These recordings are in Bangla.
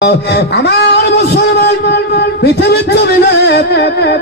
আমার মুসলমান পৃথিবীর জমিনে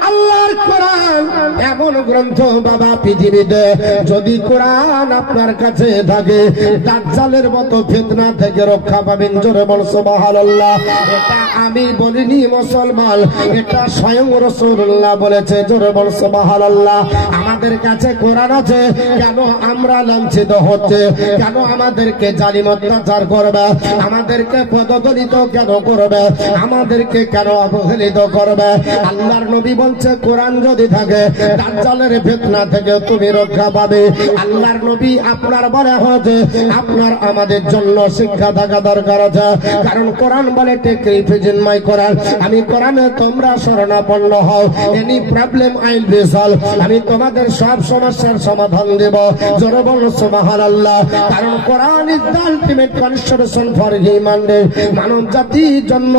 আল্লাহর কোরআন এমন গ্রন্থ বাবা, পৃথিবীতে যদি কোরআন আপনার কাছে থাকে দাজ্জালের মতো ফিতনা থেকে রক্ষা পাবেন। জোরে বল সুবহানাল্লাহ। এটা আমি বলিনি মুসলমান, এটা স্বয়ং রাসূলুল্লাহ বলেছে। জোরে বল সুবহানাল্লাহ। আমাদের কাছে কোরআন আছে, কেন আমরা লাঞ্ছিত হচ্ছে? কেন আমাদেরকে জালিম অত্যাচার করবে? আমাদেরকে পদদলিত কেন করবে? আমাদেরকে কেন অবহেলিত করবে? আল্লাহর নবী বলছে কোরআন যদি থাকে দাজ্জালের ফিতনা থেকে তুমি রক্ষা পাবে। আল্লাহর নবী আপনার বলে হয়েছে আপনার আমাদের জন্য শিক্ষা থাকা দরকার আছে, কারণ কোরআন বলে টেক রিফিউজ ইন মাই কোরআন। আমি কোরআনে তোমরা শরণাপন্ন হও, any problem I will be solve. আমি তোমাদের সব সমস্যার সমাধান দেব। জোরে বলো সুবহানাল্লাহ। কারণ Quran is the ultimate constitution for human being. মানব জাতির জন্য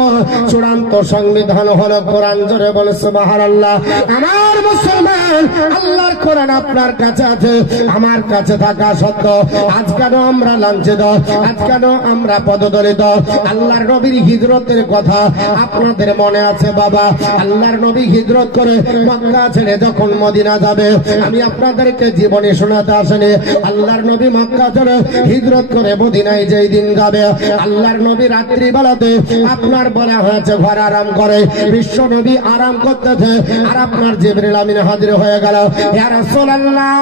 চূড়ান্ত সংবিধান হলো কোরআন। জোরে বলো সুবহানাল্লাহ। আমার মুসলমান, আল্লাহর কোরআন আপনার কাছে আছে, আমার কাছে থাকা সত্ত্বেও আজ কেন আমরা লাঞ্ছিত? আজ কেন আমরা পদদলিত? আল্লাহর নবীর হিজরতের কথা আপনাদের মনে আছে বাবা? আল্লাহর নবী হিজরত করে মক্কা ছেড়ে যখন মদিনা যাবে, আমি আপনাদেরকে জীবনে শোনাতে আসেনি। আল্লাহর নবী মক্কা ছেড়ে হিজরত করে মদিনায় যেই দিন যাবে, আল্লাহর নবী রাত্রি বেলাতে আপনার বলা হয়েছে ঘর আরাম করে। বিশ্ব নবী আরাম করতেছে, আর আপনার জিবরিল আমিন হাজির হয়ে গেল। ইয়া রাসূলুল্লাহ,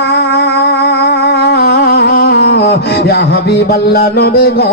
ইয়া হাবিবাল্লাহ, নবী গো,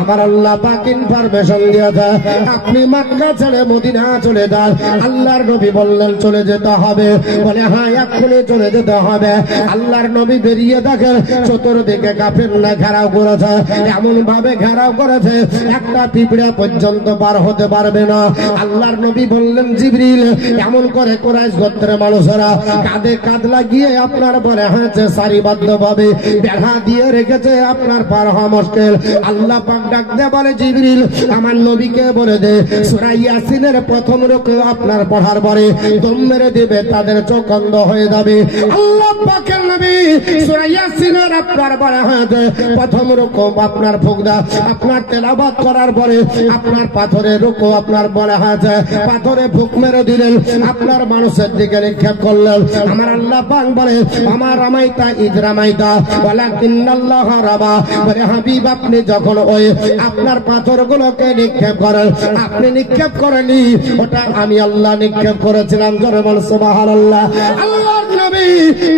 আমার আল্লাহ পাক ইনফরমেশন দিয়েছে আপনি মক্কা ছেড়ে মদিনা চলে যান। আল্লাহর নবী বললেন চলে যেতে হবে। বলে হ্যাঁ, এক্ষুনি চলে যেতে হবে। আল্লাহর নবী বেরিয়ে দেখেন চতুর্দিকে কাফেররা ঘেরাও করেছে, এমন ভাবে ঘেরাও করেছে একটা পিঁপড়া পর্যন্ত পার হতে পারবে না। আল্লাহর নবী বললেন জিবরিল, এমন করে কুরাইশ গোত্রের মানুষেরা কাঁধে কাঁধ লাগিয়ে আপনার বলে হয়েছে সারিবদ্ধ ভাবে বেড়া দিয়ে রেখেছে, আপনার পার হওয়া মুশকিল। আল্লাহ পাক ডাক দিয়ে বলে জিবরিল, আমার নবীকে বলে দে সূরা ইয়াসিনের প্রথম রুকু আপনার পড়ার পরে দম মেরে দিবে, তাদের চোখ অন্ধ হয়ে যাবে। আল্লাহ পাকের নবী সূরা ইয়াসিনের আপনার বলা হয়েছে প্রথম রুকু আপনার ফুকদা আপনার তেলাওয়াত করার পরে আপনার পাথরের রুকু আপনার বলা হয়েছে পাথরে ফুক মেরে দিলেন, আপনার মানুষের দিকে নিক্ষেপ করলেন। আমার আল্লাহ পাক বলে আমার রামাইতা ইদ রামাইতা ওয়ালাকিন্নাল্লাহ রামা। বলে হাবিব, আপনি যখন ওই আপনার পাথরগুলোকে নিক্ষেপ করেন, আপনি নিক্ষেপ করেনি, ওটা আমি আল্লাহ নিক্ষেপ করেছিলাম। জোরে বল সুবহানাল্লাহ। আল্লাহর নবী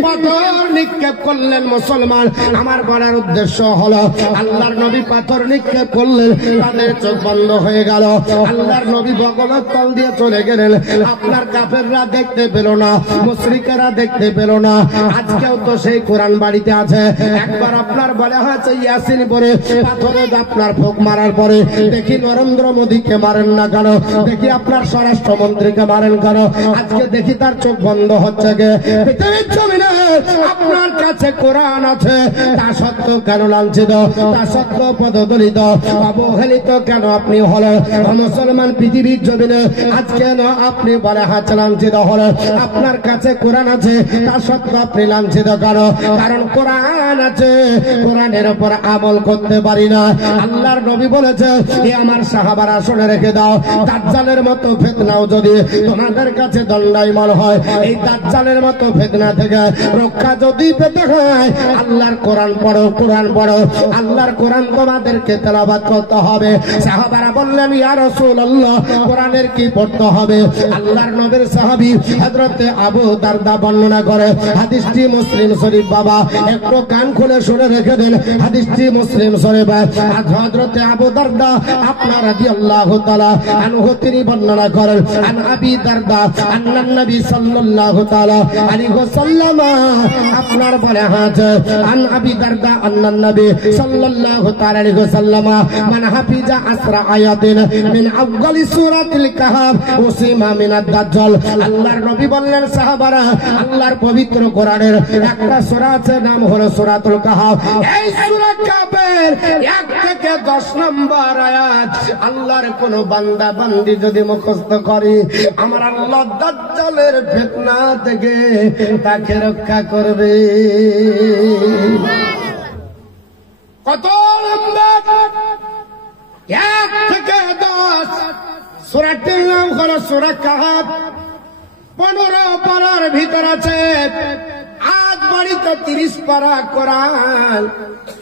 পাথর নিক্ষেপ করলেন। মুসলমান, আমার বলার উদ্দেশ্য হলো আল্লাহর নবী পাথর নিক্ষেপ করলেন, তাদের চোখ বন্ধ হয়ে গেল। আল্লাহর নবী বগলের তল দিয়ে চলে গেলেন। আপনার কাফেররা দেখতে পেল না, মুশরিকেরা দেখতে পেল না। আজকেও তো সেই কোরআন বাড়িতে আছে। একবার আপনার বলা হয়েছে ইয়াসিন পড়ে পাথরে আপনার ফুক মারার পরে দেখি নরেন্দ্র মোদীকে মারেন না কেন, দেখি আপনার স্বরাষ্ট্রমন্ত্রীকে মারেন কেন, আজকে দেখি তার চোখ বন্ধ হচ্ছে গে। পৃথিবীর জমিনে আপনার কাছে কোরআন আছে, তা সত্ত্বেও কেন লাঞ্ছিত? তা সত্ত্বেও পদদলিত অবহেলিত কেন আপনি হলেন? মুসলমান, পৃথিবীর জমিনে আজ কেন আপনি বলে হাত লাঞ্ছিত হলেন? আপনার কাছে কোরআন আছে, তা সত্ত্বেও আপনি লাঞ্ছিত কেন? কারণ কোরআন আছে, কোরআনের উপর আমল করতে পারি না। আল্লাহর নবী বলেছে এ আমার সাহাবারা শুনে রেখে দাও, দাজ্জালের মতো ফিতনাও যদি তোমাদের কাছে দণ্ডায়মান হয়, এই দাজ্জালের মতো ফিতনা থেকে রক্ষা যদি পেতে হয় আল্লাহর কোরআন পড়ো, কোরআন পড়ো। আল্লাহর কোরআন তোমাদেরকে তেলাওয়াত করতে হবে। সাহাবারা বললেন ইয়া রাসূলুল্লাহ, কোরআনের কি পড়তে হবে? আল্লাহর নবীর সাহাবী হযরত আবু দারদা বর্ণনা করে, হাদিসটি মুসলিম শরীফ বাবা একটু কান খুলে শুনে রেখে দেন। হাদিসটি মুসলিম শরীফ। হযরত আবু দারদা আপনার রাদিয়াল্লাহু তাআলা আনহু তিনি বর্ণনা করেন, আন আবি দারদা আন্নান নবী সাল্লাল্লাহু তাআলা আলাইহি ওয়াসাল্লাম আপনার বলে আছে আন আবি দারদা আন্নান নবী সাল্লাল্লাহু তাআলা আলাইহি ওয়াসাল্লাম মান হাফিজা আসরা আয়াতিন মিন আফগালি সূরাতিল কাহফ উসিমা মিনাদ দাজ্জাল। আল্লাহর নবী বললেন সাহাবারা, আল্লাহর পবিত্র কোরআনের একটা সূরা আছে, নাম হলো সূরাতুল কাহফ। এই সূরা কাহফের 1 থেকে 10 নম্বর আয়াত আল্লাহর কোন বান্দা বান্দি যদি মুখস্থ করে, আমার আল্লাহ দাজ্জালের ফিতনা থেকে তাকে রক্ষা করবে। কত লম্বা 1 থেকে 10 সূরাটির নাম হলো সূরা কাহাফ। 15 পারার ভিতর আছে। আজ বাড়িতে 30 পারা কোরআন,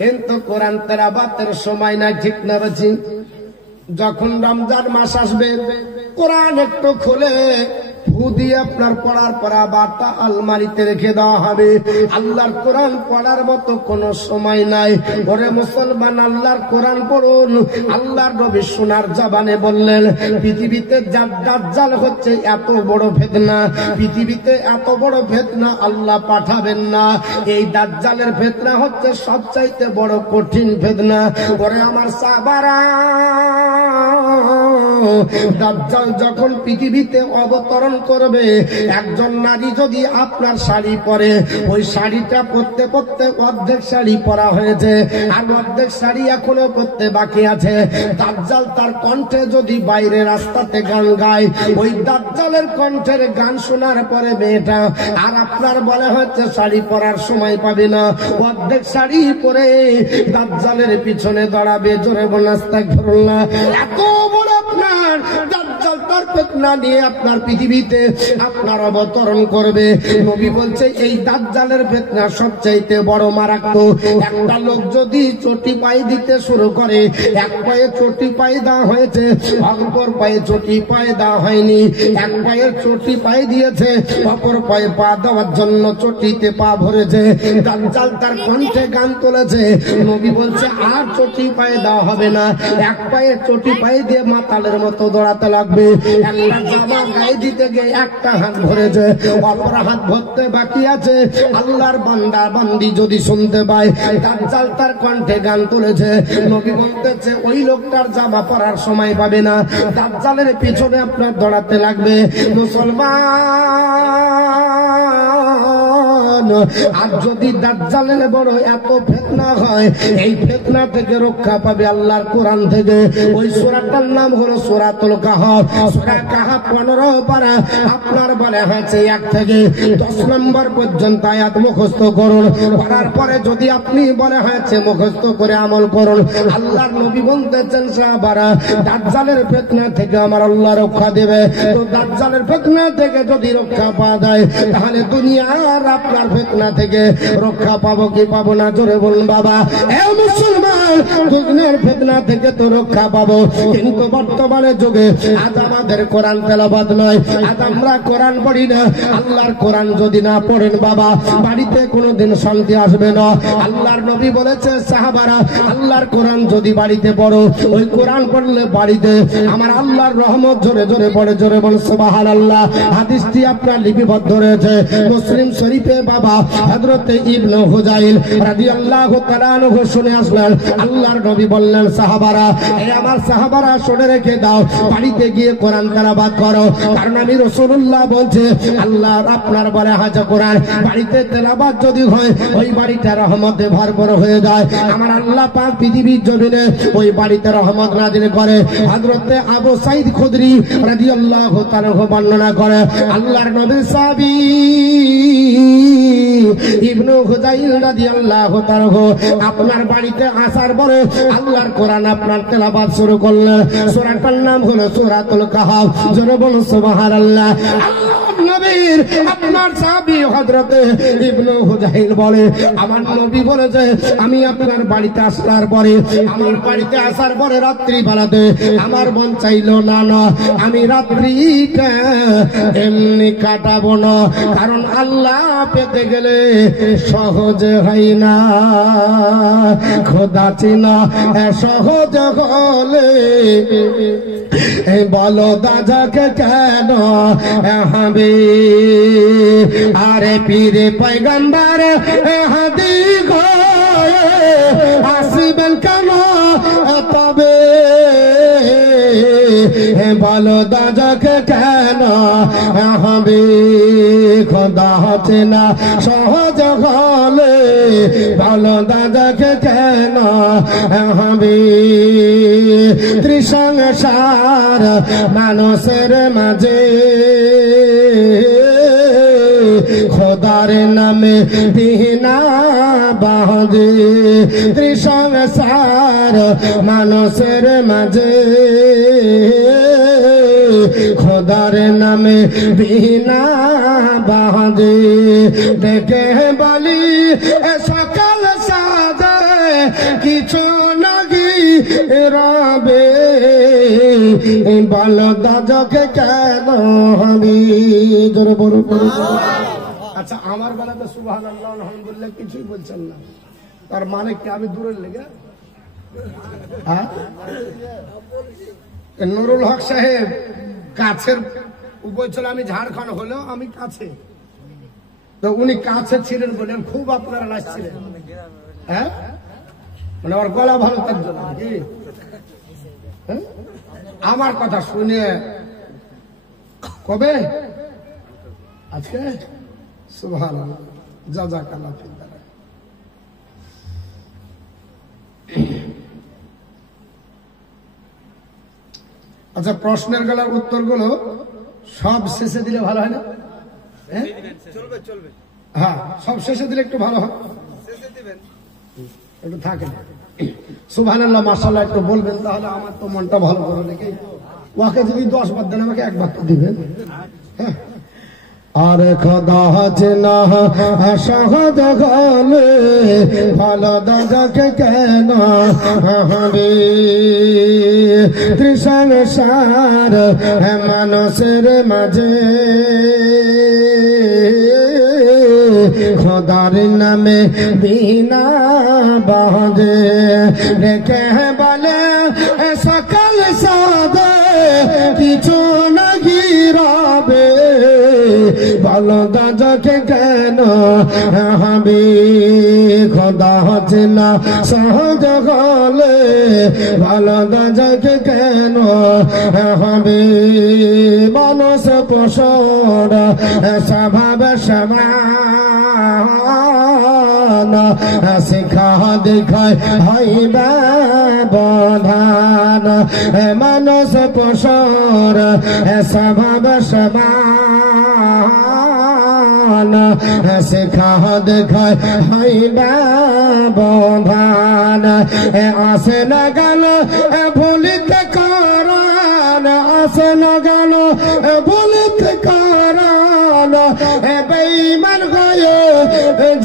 কিন্তু কোরআন তেলাওয়াতের সময় নাই, ঠিক না বাজি? যখন রমজান মাস আসবে কোরআন একটু খুলে ফু দিয়ে আপনার পড়ার পর আবার তা আলমারিতে রেখে দেওয়া হবে। আল্লাহর কোরআন পড়ার মতো কোনো সময় নাই। ওরে মুসলমান, আল্লাহর কোরআন পড়ুন। আল্লাহর নবী সোনার জবানে বললেন, পৃথিবীতে দাজ্জাল হচ্ছে এত বড় ফিতনা, পৃথিবীতে এত বড় ফিতনা আল্লাহ পাঠাবেন না। এই দাজ্জালের ফিতনা হচ্ছে সবচাইতে বড় কঠিন ফিতনা। ওরে আমার সাহাবারা, দাজ্জাল যখন পৃথিবীতে অবতরণ করবে, একজন নারী যদি আপনার শাড়ি পরে, ওই শাড়িটা পরতে পরতে অর্ধেক শাড়ি পরা হয়েছে আর অর্ধেক শাড়ি এখনো পরতে বাকি আছে। দাজ্জাল তার কণ্ঠে যদি বাইরে রাস্তাতে গান গায়, ওই দাজ্জালের কণ্ঠের গান শোনার পরে মেয়েটা আর আপনার বলে হচ্ছে শাড়ি পরার সময় পাবে না, অর্ধেক শাড়ি পরে দাজ্জালের পিছনে দাঁড়াবে। জোরে বলেন আস্তাগফিরুল্লাহ। এত বড় আপনার দাজ্জাল তার ফিতনা নিয়ে আপনার পৃথিবীতে আপনার অবতরণ করবে। নবী বলছে এই দাজ্জালের ফিতনা সবচাইতে বড় মারাত্মক। একটা লোক যদি চটি পায়ে দিতে শুরু করে, এক পায়ে চটি পায়ে দেওয়া হয়েছে, অপর পায়ে চটি পায়ে দেওয়া হয়নি। এক পায়ে চটি পায়ে দিয়েছে, অপর পায়ে পা দেওয়ার জন্য চটিতে পা ভরেছে। দাজ্জাল তার কণ্ঠে গান তুলেছে। নবী বলছে আর চটি পায়ে দেওয়া হবে না, এক পায়ে চটি পায়ে দিয়ে মাতালের মতো দৌড়াতে লাগবে। একটা জামা গায়ে দিতে গিয়ে একটা হাত ভরেছে, অপর হাত ভরতে বাকি আছে। আল্লাহর বান্দা বান্দি যদি শুনতে পায় দাজ্জাল তার কণ্ঠে গান তুলেছে, নবী বলতেছে ওই লোকটার জামা পরার সময় পাবে না, দাজ্জালের পিছনে আপনার দৌড়াতে লাগবে। মুসলমান, আর যদি দাজ্জালের বড় এত ফিতনা হয়, এই ফিতনা থেকে রক্ষা পাবে আল্লাহর কোরআন থেকে। ওই সূরাটার নাম হলো সূরাতুল কাহাফ। সূরা কাহাফ 15 পারা। আপনার বলে হয়েছে 1 থেকে 10 নম্বর পর্যন্ত আয়াত মুখস্থ করুন। পড়ার পরে যদি আপনি বলে হয়েছে মুখস্থ করে আমল করুন, আল্লাহর নবী বলতেছেন সাহাবারা, দাজ্জালের ফিতনা থেকে আমার আল্লাহ রক্ষা দেবে। তো দাজ্জালের ফিতনা থেকে যদি রক্ষা পাওয়া যায়, তাহলে দুনিয়ার আপনার ফিতনা থেকে রক্ষা পাবো কি পাবো না? জোরে বলুন বাবা। এ মুসলমান, দুনিয়ার ফিতনা থেকে তো রক্ষা পাবো, কিন্তু বর্তমানে যুগে আজ আমাদের কোরআন তেলাওয়াত নয়, আজ আমরা কোরআন পড়ি না। আল্লাহর কোরআন যদি না পড়েন বাবা, বাড়িতে কোনোদিন শান্তি আসবে না। আল্লাহর নবী বলেছে সাহাবারা, আল্লাহর কোরআন যদি বাড়িতে পড়ো, ওই কোরআন পড়লে বাড়িতে আমার আল্লাহর রহমত জোরে জোরে পড়ে। জোরে বল সুবহানাল্লাহ। হাদিসটি আপনার লিপিবদ্ধ রয়েছে মুসলিম শরীফে। বাবা হযরতে ইবনে হুযাইল রাদিয়াল্লাহু তাআলা আনহু শুনে আসলেন, আল্লাহর নবী বললেন সাহাবারা, এই আমার সাহাবারা শুনে রেখে দাও, বাড়িতে গিয়ে কোরআন তেলাওয়াত করো, কারণ আমি রাসূলুল্লাহ বলছে আল্লাহর আপনার বলে হাজা কোরআন বাড়িতে তেলাওয়াত যদি হয়, ওই বাড়িটা রহমতে ভরপুর হয়ে যায়। আমার আল্লাহ পাক পৃথিবীর জমিনে ওই বাড়িতে রহমত নাযিল করে। হযরতে আবু সাঈদ খুদরি রাদিয়াল্লাহু তাআলা বর্ণনা করে, আল্লাহর নবীর সাহাবী ইবনে হুযাইল রাদিয়াল্লাহু তাআলা আপনার বাড়িতে আসার পরে আল্লাহর কোরআন আপনার তেলাওয়াত শুরু করলেন। সূরাটার নাম হলো সূরাতুল কাহাফ। জোরে বলুন সুবহানাল্লাহ। নবীর আপনার সাহাবী হযরতে ইবনে হুযাইল বলে, আমার নবী বলেছে আমি আপনার বাড়িতে আসার পরে, আমার বাড়িতে আসার পরে রাত্রি বেলাতে আমার মন চাইলো না আমি রাত্রিটা এমনি কাটাবো না, কারণ আল্লাহ পেতে গেলে সহজে হয় না, খোদা চিনা সহজ হলে বলো দাদাকে কেন হবে? আরে পীরে পয়গম্বর হাদি গো আসবেন কেন তবে? বলো দাদাকে কেন হবে? খোদা হচ্ছে না সহজ হলে বলো দাদাকে কেন হবে? ত্রিসংসার মানুষের মাঝে খোদা খোদার নামে বিনা বাঁধে ত্রিসংসার মানুষের মাঝে খোদার নামে বিনা বাঁধে দেখে বলি সকাল সাজে কিছু নাগি রবে বল দাজকে কেন আমি জোরে বলুন। আচ্ছা আমার বেলাতে সুবহানাল্লাহ আলহামদুলিল্লাহ কিছুই বলছেন না, তার মানে কি আমি দূরের লেগে? হ্যাঁ, নুরুল হক সাহেব কাছের বলছিল আমি ঝাড়খণ্ড হলেও আমি কাছে, তো উনি কাছে ছিলেন বলেন খুব আপনারা নাচছিলেন। হ্যাঁ, মানে ওর গলা ভালো তার জন্য কি আমার কথা শুনে কবে আজকে সুবহানাল্লাহ জাযাকাল্লাহ ফিল্লাহ। আচ্ছা প্রশ্নের গলার উত্তরগুলো সব শেষে দিলে ভালো হয় না? চলবে চলবে, হ্যাঁ সব শেষে দিলে একটু ভালো হয়, একটু থাকে। সুবহানাল্লাহ মাশাআল্লাহ একটু বলবেন, তাহলে আমার তো মনটা ভালো করে নাকি। ওকে যদি 10 বার দেন আমাকে 1 বার তো দিবেন। হ্যাঁ, আর খোদা চেনা সহজ গলে ভালো দাদাকে কেন হবে ত্রিসংসার মানুষের মাঝে খোদার নামে বিনা বাঁধে রেখে বলে সকাল সাদে কিছু নাগি রবে ভালো দাদাকে কেন হবে খোদা হচ্ছে না সহজ গলে ভালো দাদাকে কেন হবে মানুষ পোষণ স্বভাব সমান শিখা দেখায় হইবা বধান মানুষ পোষণ স্বভাব সমান শিখা দেখায় হইবা বধান আসে না গেল ভুলিতে কারণ আসে না গেল ভুলিতে কারণ বেঈমান হয়ে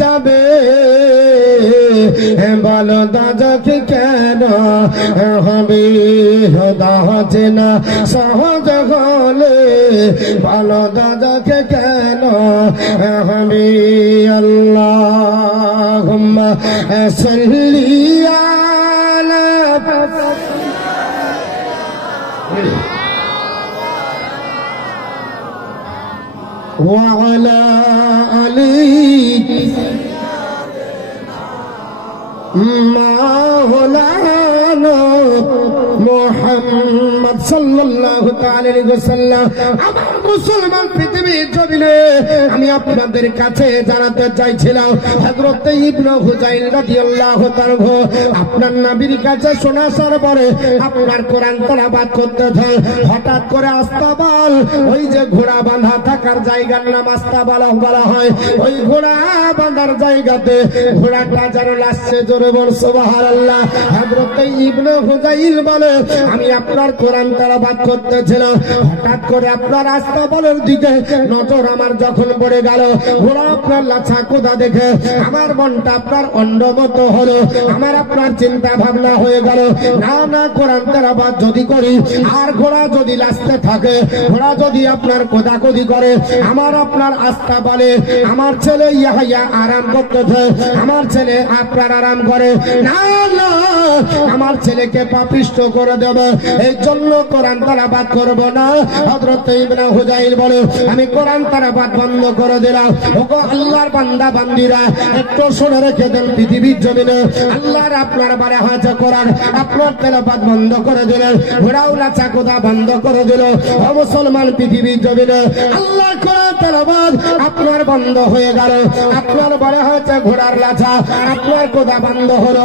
যাবে বলো দাদাকে কেন হবে খোদা হচ্ছে না সহজ হলে বলো দাদাকে কেন হবে আল্লাহুম্মা সাল্লি আলা وعلى آله مولانا মুহাম্মদ সাল্লাল্লাহু তাআলা আলাইহি ওয়াসাল্লাম। আমার মুসলমান পৃথিবীর জমিনে আমি আপনাদের কাছে জানাতে চাইছিলাম হযরত ইবনে হুযাইল রাদিয়াল্লাহু তাআলা আপনার নবীর কাছে শোনার পরে আপনার কোরআন তেলাওয়াত করতেছেন, হঠাৎ করে আস্তাবল ওই যে ঘোড়া বাঁধা থাকার জায়গার নাম আস্তাবল বলা হয়, ওই ঘোড়া বাঁধার জায়গাতে ঘোড়াটা যেন লাসছে, জোরে বল সুবহানাল্লাহ। হযরত ইবনে হুযাইল বলে আমি আপনার কোরআন তেলাওয়াত করতেছিলাম, হঠাৎ করে আপনার আস্তাবলের দিকে নজর আমার যখন পড়ে গেল, ঘোড়া আপনার লাছা কোদা দেখে আমার মনটা আপনার অন্যমত হলো, আমার আপনার চিন্তা ভাবনা হয়ে গেল না না কোরআন তেলাওয়াত যদি করি আর ঘোড়া যদি লাসতে থাকে, ঘোড়া যদি আপনার কোদাকুদি করে, আমার আপনার আস্তাবলে আমার ছেলে ইয়াহইয়া আরাম করতেছে, আমার ছেলে আপনার আরাম করে না না আমার ছেলেকে পাপিষ্ট করে দেবে, এই জন্য কোরআন তেলাওয়াত করব না। হযরত ইবনে হুযাইল বলে আমি কোরআন তেলাওয়াত বন্ধ করে দিলাম। ওগো আল্লাহর বান্দা বান্দীরা একটু শুনে রেখে দেন, পৃথিবীর জমিনে আল্লাহর আপনার বারে হয়েছে কোরআন আপনার তেলাওয়াত বন্ধ করে দিলেন, ঘোড়াওয়ালা চাকুদা বন্ধ করে দিল। ও মুসলমান পৃথিবীর জমিনে আল্লাহ কোরআন তেলাওয়াত আপনার বন্ধ হয়ে গেল, আপনার বারে হয়েছে ঘোড়ার লাছা, আপনার কোদা বন্ধ হলো।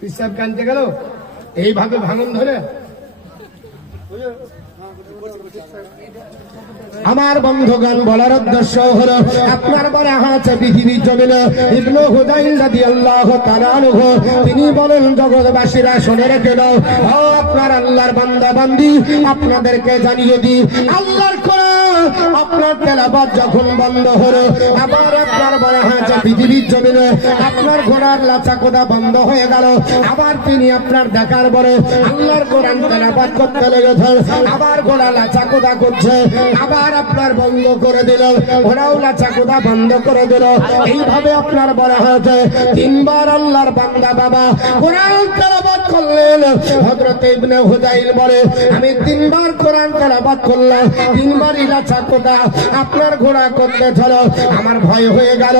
পিসাব কানতে গেল এইভাবে ভাঙন ধরে আমার বন্ধুগণ বলার উদ্দেশ্য হলো আপনার বলা আছে পৃথিবীর জমিনে ইবনে হুযাইল রাদিয়াল্লাহু তাআলা আনহু তিনি বলেন জগৎবাসীরা শুনে রেখে দাও ও আপনার আল্লাহর বান্দা বান্দি আপনাদেরকে জানিয়ে দিই আল্লাহর কোরআন আপনার তেলাওয়াত যখন বন্ধ হলো আবার আপনার বলা আছে পৃথিবীর জমিনে আপনার ঘোড়ার লাচাকোদা বন্ধ হয়ে গেল আবার তিনি আপনার দেখার পরে আল্লাহর কোরআন তেলাওয়াত করতে লেগেছেন আবার ঘোড়া লাচাকোদা করছে আবার আপনার বন্ধ করে দিল ঘোড়াও লাচাকোদা বন্ধ করে দিল এইভাবে আপনার বলা হয়েছে তিনবার আল্লাহর বান্দা বাবা কোরআন তেলাওয়াত করলেন হযরত ইবনে হুযাইল বলে আমি তিনবার কোরআন তেলাওয়াত করলাম তিনবারই লাচাকোদা আপনার ঘোড়া করতে চলো আমার ভয় হয়ে গেল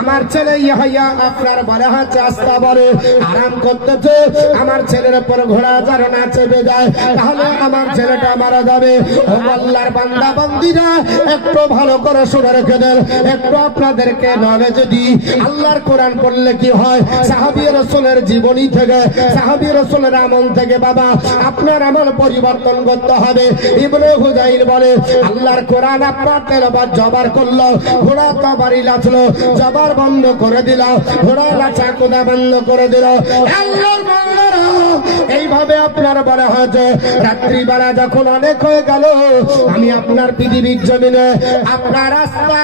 আমার ছেলে ইয়াহইয়া আপনার বলা হচ্ছে আস্তা বলে আরাম করতেছে আমার ছেলের উপর ঘোড়া যেন না চেপে যায় তাহলে আমার ছেলেটা মারা যাবে ও আল্লাহর বান্দা বান্দীরা একটু ভালো করে শুনে রেখে দেন একটু আপনাদেরকে নলেজ দিই আল্লাহর কোরআন পড়লে কি হয় সাহাবী রাসূলের জীবনী থেকে সাহাবী রাসূলের আমল থেকে বাবা আপনার আমল পরিবর্তন করতে হবে ইবনে হুযাইল বলে আল্লাহর কোরআন আপনার তেলাওয়াত জবার করলো ঘোড়া তবারি লাচলো জবার বন্ধ করে দিল ঘোড়া লাচাকোদা বন্ধ করে দিল আল্লাহর বান্দারা এইভাবে আপনার বলা হয়েছে রাত্রিবেলা যখন অনেক হয়ে গেল আমি আপনার পৃথিবীর জমিনে আপনার রাস্তা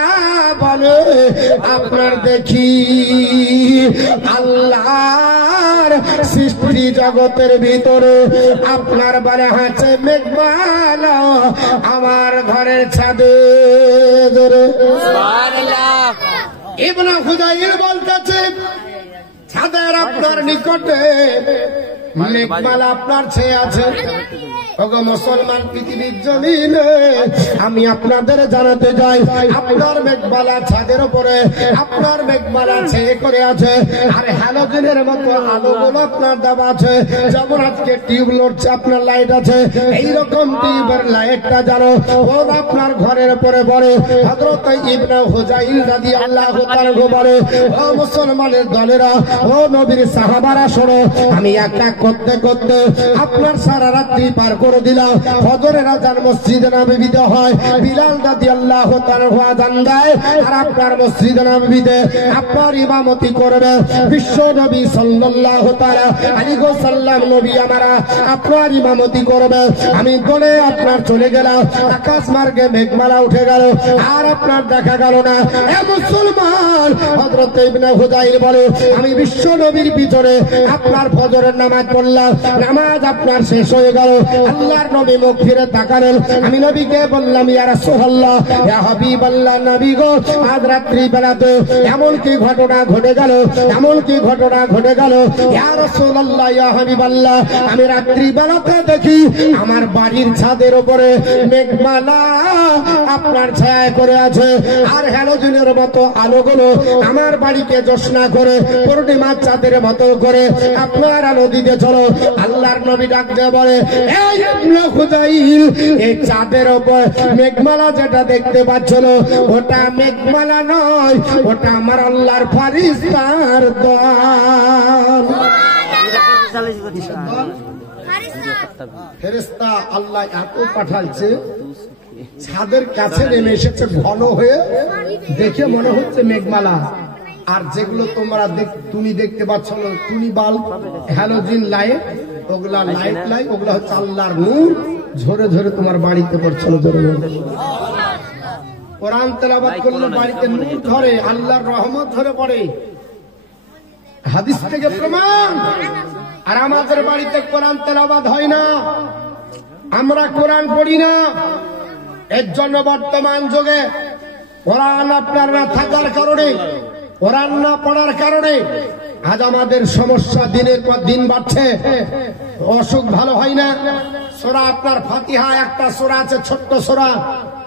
বলে আপনার দেখি আল্লাহর সৃষ্টি জগতের ভিতরে আপনার বলা হয়েছে মেঘমালা আমার ঘরের ছাদে ইবনে হুযাইল বলতেছে ছাদের আপনার নিকটে মেঘমালা আপনার ছেয়ে আছে ওগো মুসলমান পৃথিবীর জমিনে আমি আপনাদের জানাতে যাই আপনার মেঘমালা ছাদের উপরে আপনার মেঘমালা ছেয়ে করে আছে আর হ্যালোজেনের মতো আলোগুলো আপনার দেওয়া আছে যেমন আজকে টিউব লড়ছে আপনার লাইট আছে এইরকম টিউবের লাইটটা জানো ও আপনার ঘরের উপরে পড়ে হযরত ইবনে হুযাইল রাদিয়াল্লাহু তাআলা বলে ও মুসলমানের দলেরা ও নবীর সাহাবারা শোনো আমি এক এক করতে করতে আপনার সারা রাত্রি পার করে দিলাম ফজরের আযান মসজিদে নববীতে হয় বিলাল রাদিয়াল্লাহু তাআলা আযান দেয় আর আপনার মসজিদে নববীতে আপনার ইমামতি করবে বিশ্ব নবী সাল্লাল্লাহু তাআলা আলাইহি ওয়াসাল্লাম নবী আমারা আপনার ইমামতি করবে আমি দলে আপনার চলে গেলাম আকাশ মার্গে মেঘমালা উঠে গেল আর আপনার দেখা গেল না এ মুসলমান হযরত ইবনে হুযাইল বলে আমি বিশ্ব নবীর পিছনে আপনার ফজরের নামাজ পড়লাম নামাজ আপনার শেষ হয়ে গেল আল্লাহর নবী মুখ ফিরে তাকালেন আমি নবীকে বললাম ইয়া রাসূলুল্লাহ ইয়া হাবিবাল্লাহ নবী গো আজ রাত্রি বেলাতে এমন কি ঘটনা ঘটে গেল এমন কি ঘটনা ঘটে গেল ইয়া রাসূলুল্লাহ ইয়া হাবিবাল্লাহ আমি রাত্রি বেলাতে দেখি আমার বাড়ির ছাদের উপরে মেঘমালা আপনার ছায়া করে আছে আর হ্যালোজেনের মতো আলোগুলো আমার বাড়িকে জ্যোৎস্না করে পূর্ণিমার চাঁদের মতো করে আপনার আলো দিতে চলো আল্লাহর নবী ডাকতে বলে এই ইবনে হুযাইল এই চাঁদের উপর মেঘমালা যেটা দেখতে পাচ্ছিল ওটা মেঘমালা নয় ওটা আমার আল্লাহর ফেরেশতার দল ফেরেশতা আল্লাহ এত পাঠাচ্ছে ছাদের কাছে নেমে এসেছে ঘন হয়ে দেখে মনে হচ্ছে মেঘমালা আর যেগুলো তোমরা তুমি দেখতে পাচ্ছ টুনি বাল্ব হ্যালোজেন লাইট ওগুলা লাইট ওগুলা হচ্ছে আল্লাহর নূর ঝরে ঝরে তোমার বাড়িতে পড়ছিল ঝরে কোরআন তেলাওয়াত করলে বাড়িতে নূর ধরে আল্লাহর রহমত ধরে পড়ে হাদিস থেকে প্রমাণ আর আমাদের বাড়িতে কোরআন তেলাওয়াত হয় না আমরা কোরআন পড়ি না এর জন্য বর্তমান যুগে কোরআন আপনার না থাকার কারণে কোরআন না পড়ার কারণে আজ আমাদের সমস্যা দিনের পর দিন বাড়ছে অসুখ ভালো হয় না সূরা আপনার ফাতিহা একটা সূরা আছে ছোট্ট সূরা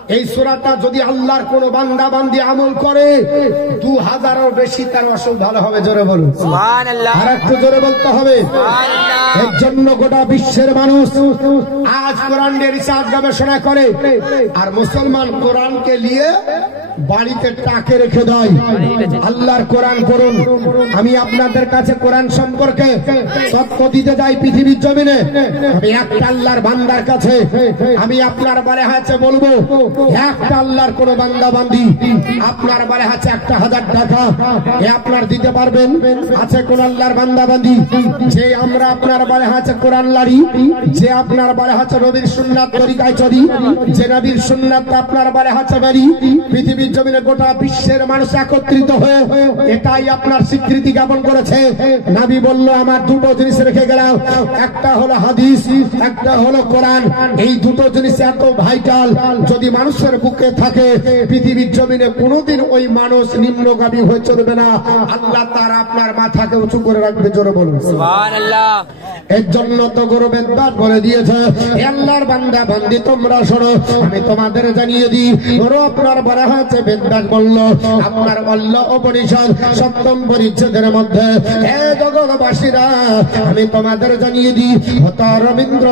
এই সূরাটা যদি আল্লাহর কোন বান্দা বান্দি আমল করে 2000 এর বেশি তার অসুখ ভালো হবে জোরে বলুন সুবহানাল্লাহ আর একটু জোরে বলতে হবে সুবহানাল্লাহ এর জন্য গোটা বিশ্বের মানুষ আজ কোরআন নিয়ে রিসার্চ গবেষণা করে, আর মুসলমান কোরআনকে নিয়ে বাড়িতে টাকে রেখে দেয়। আল্লাহর কোরআন পড়ুন। আমি আপনাদের কাছে কোরআন সম্পর্কে তথ্য দিতে যাই পৃথিবীর জমিনে। আমি একটা আল্লাহর বান্দার কাছে আমি আপনার বলে হাতে বলবো, একটা আল্লাহর কোন বান্দা বান্দি আপনার বলে হাতে 1000 টাকা এ আপনার দিতে পারবেন? আছে কোন আল্লাহর বান্দা বান্দি যে আমরা আপনার বলে হাতে কোরআন লাড়ি, যে আপনার বলে হাতে নবীর সুন্নাত তরিকায় চলি, যে নবীর সুন্নাত আপনার বলে হাতে বাড়ি? পৃথিবীর জমিনে গোটা বিশ্বের মানুষ একত্রিত হয়ে এটাই আপনার স্বীকৃতি জ্ঞাপন করেছে। নবী বলল আমার দুটো জিনিস রেখে গেলাম, একটা হলো হাদিস, একটা হলো কোরআন। এই দুটো জিনিস এত ভাইটাল, যদি মানুষের বুকে থাকে পৃথিবীর জমিনে কোনোদিন ওই মানুষ নিম্নগামী হয়ে চলবে না। আল্লাহ তাআলা আপনার মাথাকে উঁচু করে রাখবে। জোরে বলুন সুবহানাল্লাহ। এর জন্য তো গৌরবের বাত বলে দিয়েছে, আল্লাহর বান্দা বান্দি তোমরা শোনো, আমি তোমাদের জানিয়ে দিই। ওর আপনার বলা হয়েছে বেদবাগ বলল আপনার আল্লাহ উপনিষদ 7ম পরিচ্ছেদের মধ্যে, হে জগৎবাসীরা আমি তোমাদের জানিয়ে দিই, হতারবিন্দ্র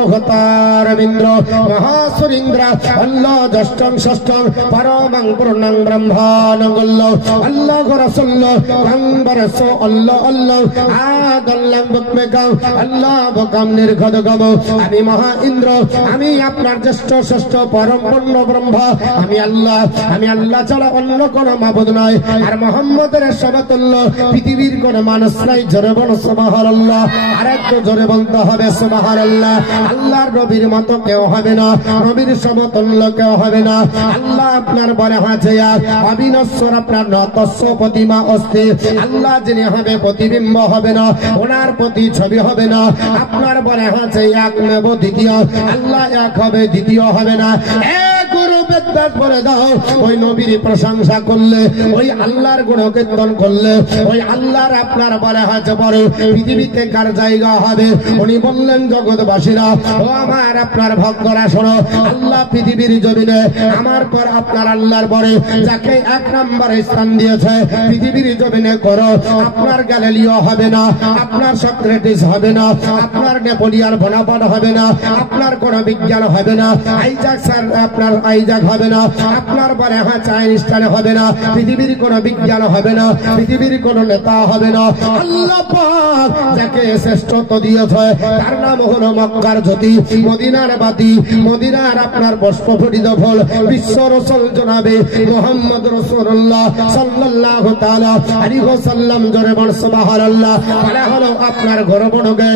মহাসুরিন্দ্র আল্লাহ জ্যেষ্ঠং ষষ্ঠং পরমং পূর্ণং ব্রহ্মানগল্ল আল্লাহ রাসূল কাংবরস আল্লাহ আল্লাহ আদাল্লাহ বকমেকাও আল্লাহ বকাম নির্ঘদগম। আমি মহা ইন্দ্র, আমি আপনার জ্যেষ্ঠ ষষ্ঠ পরম পূর্ণ ব্রহ্মা, আমি আল্লাহ ছাড়া অন্য কোন মাবুদ নাই। আর মুহাম্মদের সমতুল্য পৃথিবীর কোন মানুষ নাই। জোরে বলো সুবহানাল্লাহ। আর একটু জোরে বলতে হবে সুবহানাল্লাহ। আল্লাহর নবীর মতো কেউ হবে না, নবীর সমতুল্য কেউ হবে না। আল্লাহ আপনার বলে আছে অবিনশ্বর, আপনার নতস্য প্রতিমা অস্তি। আল্লাহ যিনি হবে প্রতিবিম্ব হবে না, ওনার প্রতি ছবি হবে না। আপনার বলে আছে এক নেব দ্বিতীয়, আল্লাহ এক হবে দ্বিতীয় হবে না। বলে দাও ওই নবীর প্রশংসা করলে, ওই আল্লাহর গুণকীর্তন করলে, ওই আল্লাহর আপনার বলে হয়েছে বড় পৃথিবীতে কার জায়গা হবে? উনি বললেন জগৎবাসীরা ও আমার আপনার ভক্তরা শোনো, আল্লাহ পৃথিবীর জমিনে আমার পর আপনার আল্লাহর পরে যাকে 1 নম্বরে স্থান দিয়েছে পৃথিবীর জমিনে করো। আপনার গ্যালিলিও হবে না, আপনার সক্রেটিস হবে না, আপনার নেপোলিয়ন বোনাপার্ট হবে না, আপনার কোন বিজ্ঞান হবে না, আইজাক স্যার আপনার আইজাক হবে না, আপনার বলে আইনস্টাইন হবে না, পৃথিবীর কোন বিজ্ঞান হবে না, পৃথিবীর কোন নেতা হবে না। আল্লাহ পাক যাকে শ্রেষ্ঠত্ব দিয়েছে তার নাম হলো মক্কার জ্যোতি, মদিনার বাতি, মদিনার আপনার পুষ্পফুটিত ফল, বিশ্ব রাসূল জনাবে মুহাম্মদ রাসূলুল্লাহ সাল্লাল্লাহু তাআলা আলাইহি ওয়াসাল্লাম। জোরে বল সুবহানাল্লাহ। বলা হলো আপনার গর্বণকে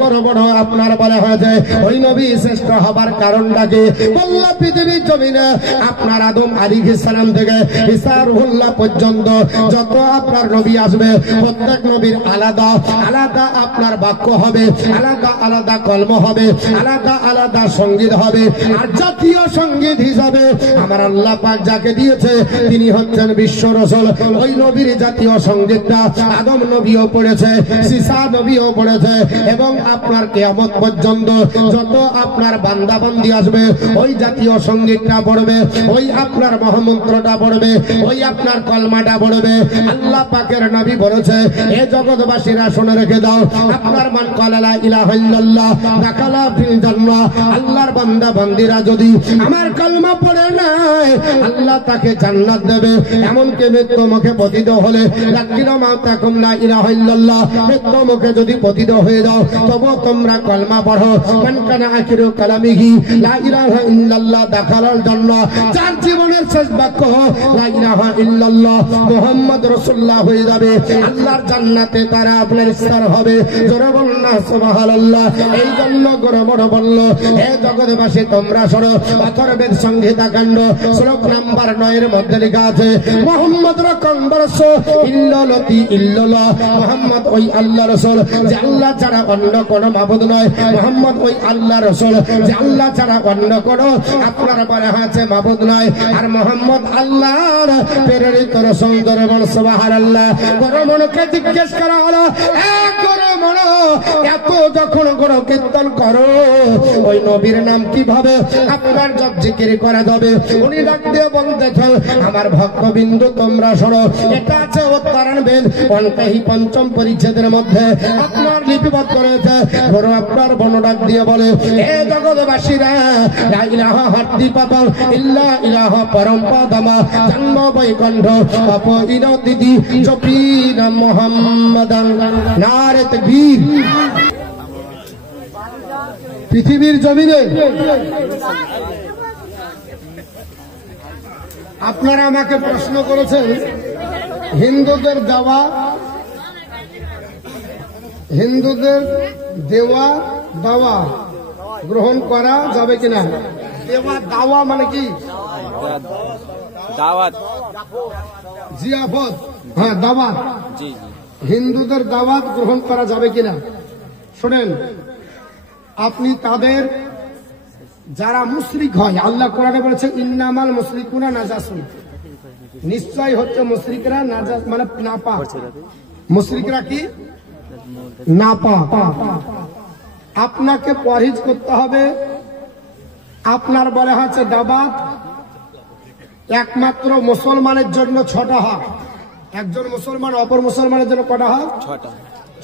গর্বণ আপনার বলা হয় যে ওই নবী শ্রেষ্ঠ হবার কারণটাকে বললা পৃথিবীর জমিনে আপনার আদম আলাইহিস সালাম থেকে ঈসা রুহুল্লাহ পর্যন্ত যত আপনার নবী আসবে প্রত্যেক নবীর আলাদা আলাদা আপনার বাক্য হবে, আলাদা আলাদা কলম হবে, আলাদা আলাদা সঙ্গীত হবে। আর জাতীয় সঙ্গীত হিসাবে আমার আল্লাহ পাক যাকে দিয়েছে তিনি হচ্ছেন বিশ্ব রাসূল। ওই নবীর জাতীয় সঙ্গীতটা আদম নবীও পড়েছে, ঈসা নবীও পড়েছে, এবং আপনার কিয়ামত পর্যন্ত যত আপনার বান্দা বান্দি আসবে ওই জাতীয় সঙ্গীতটা পড়বে, ওই আপনার মহামন্ত্রটা পড়বে, ওই আপনার কলমাটা পড়বে। আল্লাহ পাকের নবী বলেছে হে জগৎবাসীরা শুনে রেখে দাও, আপনার মান ক্বালা লা ইলাহা ইল্লাল্লাহ দাখালা ফিল জান্নাহ। আল্লাহর বান্দা বান্দিরা যদি আমার কলমা পড়ে নাই আল্লাহ তাকে জান্নাত দেবে। এমনকি মৃত্যু মুখে পতিত হলে লাকিনা মাউতাকুম লা ইলাহা ইল্লাল্লাহ, মৃত্যু মুখে যদি পতিত হয়ে যাও তবু তোমরা কলমা পড়ো। মান কানা আখিরু কালামিহি লা ইলাহা ইল্লাল্লাহ দাখালাল জান্নাহ। যার জীবনের শেষ বাক্য লা ইলাহা ইল্লাল্লাহ মুহাম্মদ রাসূলুল্লাহ হয়ে যাবে, আল্লাহর জান্নাতে তারা আপনার স্থান হবে। জোরে বলুন না সুবহানাল্লাহ। এই জন্য গৌরবণ বলল হে জগৎবাসী তোমরা শোনো, অথর্বেদ সংহিতা কাণ্ড শ্লোক নাম্বার 9 এর মধ্যে লেখা আছে মুহাম্মদ রাকাম্বরস ইল্লাল্লাহি ইল্লাল্লাহ। মুহাম্মদ ওই আল্লাহর রাসূল যে আল্লাহ ছাড়া অন্য কোনো মাবুদ নয়। মুহাম্মদ ওই আল্লাহর রাসূল যে আল্লাহ ছাড়া অন্য কোনো আপনার বলা আছে মাবুদ নয়। আর মুহাম্মদ আল্লাহর প্রেরিত রাসূল। জোরে বল সুবহানাল্লাহ। গৌরবণকে জিজ্ঞেস করা হলো এত যখন কোনো কীর্তন করো ওই নবীর নাম কিভাবে আপনার জপ জিকির করা যাবে। উনি ডাক দিয়ে বলতেছেন আমার ভক্তবিন্দু তোমরা শোনো, এটা আছে উত্তরণ বেদ অনকাহি পঞ্চম পরিচ্ছেদের মধ্যে আপনার লিপিবদ্ধ রয়েছে। ধরো আপনার বর্ণ ডাক দিয়ে বলে হে জগৎবাসীরা লা ইলাহা হাত্তি পাতাল ইল্লা ইলাহা পরম পদমা জন্ম বৈকুণ্ঠ অপদিন দিদি জপিন মুহাম্মাদান নারে তাকবীর। পৃথিবীর জমিনে আপনারা আমাকে প্রশ্ন করেছেন হিন্দুদের দেওয়া দাওয়া গ্রহণ করা যাবে কিনা। দেওয়া দাওয়া মানে কি? দাওয়াত, জিয়াফত, হ্যাঁ দাওয়াত। হিন্দুদের দাওয়াত গ্রহণ করা যাবে কিনা। শোনেন, আপনি তাদের যারা মুশরিক হয়, আল্লাহ কোরআনে বলেছে ইন্নামাল মুশরিকুনা নাজাসুন, নিশ্চয় হচ্ছে মুশরিকরা নাজাস মানে নাপাক। মুশরিকরা কি? নাপাক। আপনাকে পরহেজ করতে হবে। আপনার বলা হচ্ছে দাওয়াত একমাত্র মুসলমানের জন্য 6টা হক। একজন মুসলমান অপর মুসলমানের জন্য কটা হক?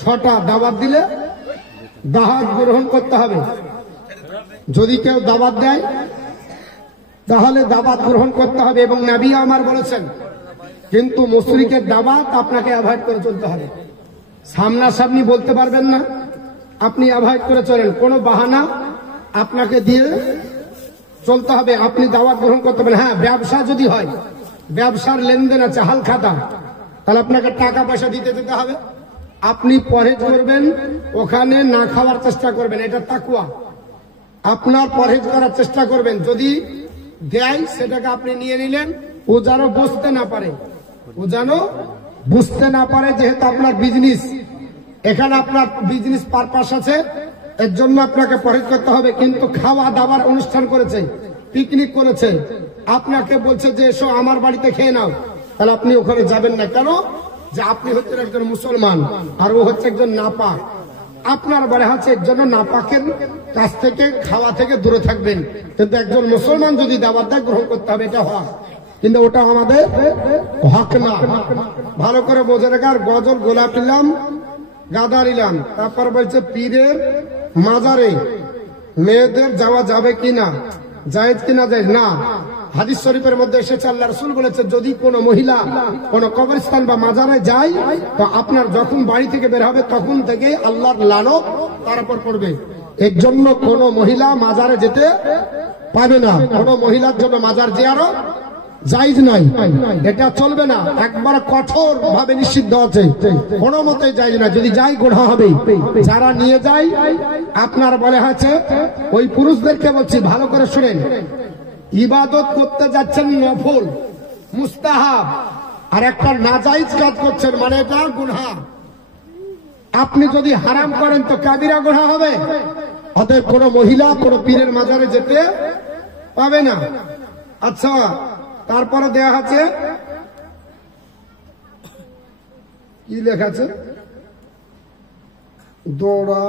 6টা। দাওয়াত দিলে দাওয়াত গ্রহণ করতে হবে। যদি কেউ দাওয়াত দেয় তাহলে দাওয়াত গ্রহণ করতে হবে। এবং নবী আমার বলেছেন কিন্তু মুশরিকের দাওয়াত আপনাকে অ্যাভয়েড করে চলতে হবে। সামনাসামনি বলতে পারবেন না, আপনি অ্যাভয়েড করে চলেন। কোনো বাহানা আপনাকে দিয়ে চলতে হবে, আপনি দাওয়াত গ্রহণ করতে পারেন। হ্যাঁ, ব্যবসা যদি হয়, ব্যবসার লেনদেন আছে হাল খাতা, তাহলে আপনাকে টাকা পয়সা দিতে যেতে হবে। আপনি পরহেজ করবেন, ওখানে না খাওয়ার চেষ্টা করবেন, এটা তাকওয়া। আপনার পরহেজ করার চেষ্টা করবেন। যদি দেয় সেটাকে আপনি নিয়ে নিলেন, ও যেন বুঝতে না পারে, যেহেতু আপনার বিজনেস, এখানে আপনার বিজনেস পারপাস আছে, এর জন্য আপনাকে পরহেজ করতে হবে। কিন্তু খাওয়া দাওয়ার অনুষ্ঠান করেছে, পিকনিক করেছে, আপনাকে বলছে যে এসো আমার বাড়িতে খেয়ে নাও, তাহলে আপনি ওখানে যাবেন না। কেন? যে আপনি হচ্ছেন একজন মুসলমান আর ও হচ্ছে একজন নাপাক। আপনার বলা হচ্ছে এর জন্য নাপাকের কাছ থেকে খাওয়া থেকে দূরে থাকবেন। কিন্তু একজন মুসলমান যদি দাওয়াত দেয় গ্রহণ করতে হবে, এটা হক। কিন্তু ওটা আমাদের হক না। ভালো করে বোঝে রেখার গজল গোলাপ নিলাম, গাদা নিলাম, তারপর বলছে পীরের মাজারে মেয়েদের যাওয়া যাবে কিনা, জায়েজ কিনা জায়েজ না। হাদিস শরীফের মধ্যে এসেছে আল্লাহ রাসূল বলেছে যদি কোনো মহিলা কোনো কবরস্থান বা মাজারে যায় তো আপনার যখন বাড়ি থেকে বের হবে তখন থেকে আল্লাহর লানত তার উপর পড়বে। এর জন্য কোনো মহিলা মাজারে যেতে পাবে না। কোনো মহিলার জন্য মাজার জিয়ারত জায়েজ নাই, এটা চলবে না। একবার কঠোর ভাবে নিষিদ্ধ আছে, কোনো মতে জায়েজ না। যদি যাই গোনা হবে। যারা নিয়ে যায় আপনার বলে আছে ওই পুরুষদেরকে বলছি ভালো করে শুনেন, ইবাদত করতে যাচ্ছেন নফল মুস্তাহাব, আর একটা নাজায়েজ কাজ করছেন, মানে এটা গুনাহ। আপনি যদি হারাম করেন তো কাবিরা গুনাহ হবে। অতএব কোন মহিলা কোন পীরের মাজারে যেতে পাবে না। আচ্ছা, তারপরে দেয়া আছে কি লেখা আছে, দৌড়া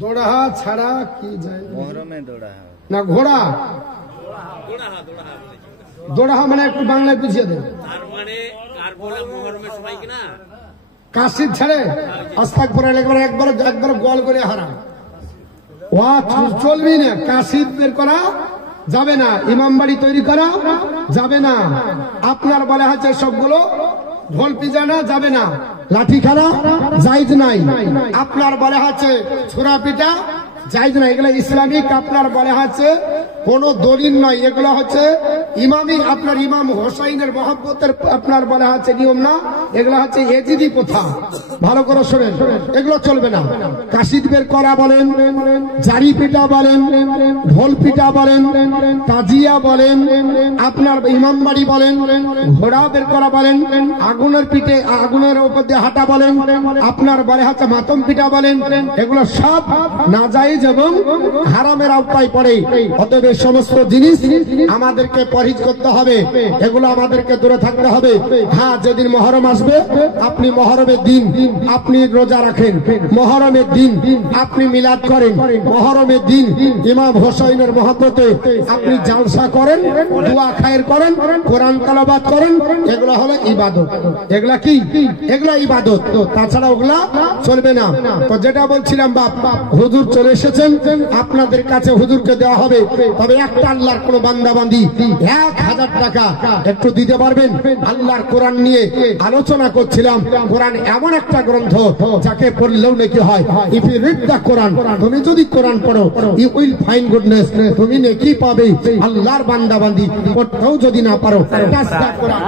দৌড়াহা ছাড়া কি যায় না, ঘোড়া দৌড়াহা মানে একটু বাংলায় বুঝিয়ে দেন। কাশির ছেড়ে আস্তাগফিরুল্লাহ একবার গোল করে হারা ওয়া চলবি না। কাশিদ বের করা যাবে না, ইমাম বাড়ি তৈরি করা যাবে না। আপনার বলা হচ্ছে সবগুলো ঢোল পিজানা যাবে না, লাঠি খেলা জায়েজ নাই। আপনার বলা হচ্ছে ছোড়া পিটা জায়েজ নাই। এগুলো ইসলামিক আপনার বলা হচ্ছে কোন দলিল নয়। এগুলো হচ্ছে ইমামি, আপনার ইমাম হোসাইনের মহব্বতের আপনার বলা হচ্ছে নিয়ম না। এগুলো হচ্ছে এজিদি প্রথা। ভালো করে শোনেন, এগুলো চলবে না। কাশিদ বের করা বলেন, জারি পিটা বলেন, ঢোল পিটা বলেন, তাজিয়া বলেন, আপনার ইমাম বাড়ি বলেন, ঘোড়া বের করা বলেন, আগুনের পিঠে আগুনের উপর দিয়ে হাঁটা বলেন, আপনার বলে হচ্ছে মাতম পিটা বলেন, এগুলো সব নাজায়েজ এবং হারামের আওতায় পড়ে। অতএব সমস্ত জিনিস আমাদেরকে পরহেজ করতে হবে, এগুলো আমাদেরকে দূরে থাকতে হবে। হ্যাঁ, যেদিন মহরম আসবে আপনি মহরমের দিন আপনি রোজা রাখেন, মহরমের দিন আপনি মিলাদ করেন, মহরমের দিন ইমাম হোসেনের মহব্বতে আপনি জালসা করেন, দোয়া খায়ের করেন, কোরআন তেলাওয়াত করেন, এগুলো হলো ইবাদত। এগুলা কি? এগুলা ইবাদত। তাছাড়া ওগুলা চলবে না। তো যেটা বলছিলাম বাপ, হুজুর চলে এসেছেন, আপনাদের কাছে হুজুরকে দেওয়া হবে, তবে একটা আল্লাহর কোন বান্দা বান্দি 1000 টাকা একটু দিতে পারবেন? আল্লাহর কোরআন নিয়ে আলোচনা করছিলাম। কোরআন এমন একটা গ্রন্থ যাকে পড়লেও নেকি হয়। ইফ ইউ রিড দ্য কোরআন, তুমি যদি কোরআন পড়ো, ইউ উইল ফাইন্ড গুডনেস, তুমি নেকি পাবে। আল্লাহর বান্দা বান্দি পড়তেও যদি না পারো, কোরআন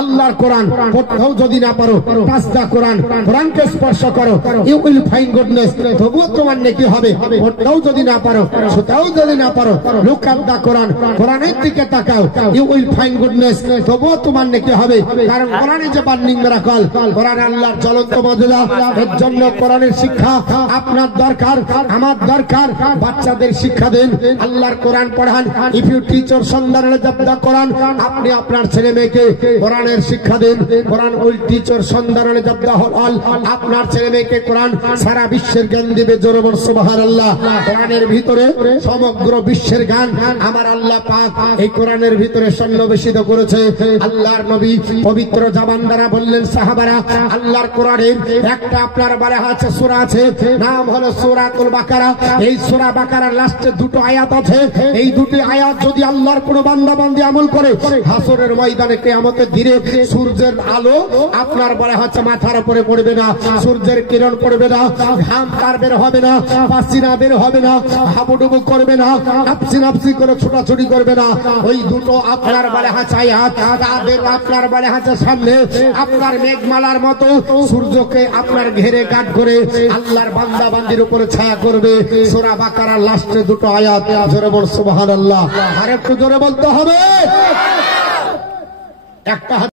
আল্লাহর কোরআন পড়তেও যদি না পারো, কোরআন কোরআনকে স্পর্শ করো, ইউ উইল ফাইন্ড গুডনেস, তবুও তোমার নেকি হবে। পড়তেও যদি না পারো, সেটাও যদি না পারো, লুক এট দ্য কোরআন, কোরআনের দিকে তাকাও, ইউ উইল ফাইন্ড গুডনেস, তবুও তোমার নেকি হবে। কারণ কোরআনে যে বার্নিং মিরাকল, কোরআন আল্লাহর জ্বলন্ত মুজিজা। এর জন্য কোরআনের শিক্ষা আপনার দরকার, আমার দরকার। বাচ্চাদের শিক্ষা দেন, আল্লাহর কোরআন পড়ান। ইফ ইউ টিচ ইওর সন্তান দ্য কোরআন, আপনি আপনার ছেলে মেয়েকে কোরআনের শিক্ষা দেন। কোরআন উইল টিচ ইওর সন্তান আপনার ছেলে মেয়েকে কোরআন সারা বিশ্বের জ্ঞান দিবে। জোরে বল সুবহানাল্লাহ। কোরআনের ভিতরে সমগ্র বিশ্বের জ্ঞান আমার আল্লাহ পাক এই কোরআনের ভিতরে সন্নিবেশিত করেছে। আল্লাহর নবী পবিত্র জবান দ্বারা বললেন, সাহাবারা, আল্লাহর কোরআনের একটা আপনার বলা আছে সূরা আছে, নাম হলো সূরাতুল বাকারা। এই সূরা বাকারার লাস্টে দুটো আয়াত আছে। এই দুটি আয়াত যদি আল্লাহর কোন বান্দা বান্দি আমল করে, হাসরের ময়দানে কিয়ামতের দিনে সূর্যের আলো আপনার বলা হচ্ছে মাথার উপরে পড়বে না, সূর্যের কিরণ পড়বে না, ঘাম তার বের হবে না, পাসিনা বের হবে না, হাবুডুবু করবে না, নাপসি নাপসি করে ছোটাছুটি করবে না। ওই দুটো আপনার বলা হচ্ছে আয়াত, তাদের আপনার বলা হচ্ছে সামনে আপনার মেঘমালার মতো সূর্যকে আপনার ঘেরে কাট করে আল্লাহর বান্দা বান্দির উপরে ছায়া করবে। সূরা বাকারার লাস্টে দুটো আয়াত। জোরে বল সুবহানাল্লাহ। আরেকটু জোরে বলতে হবে। একটা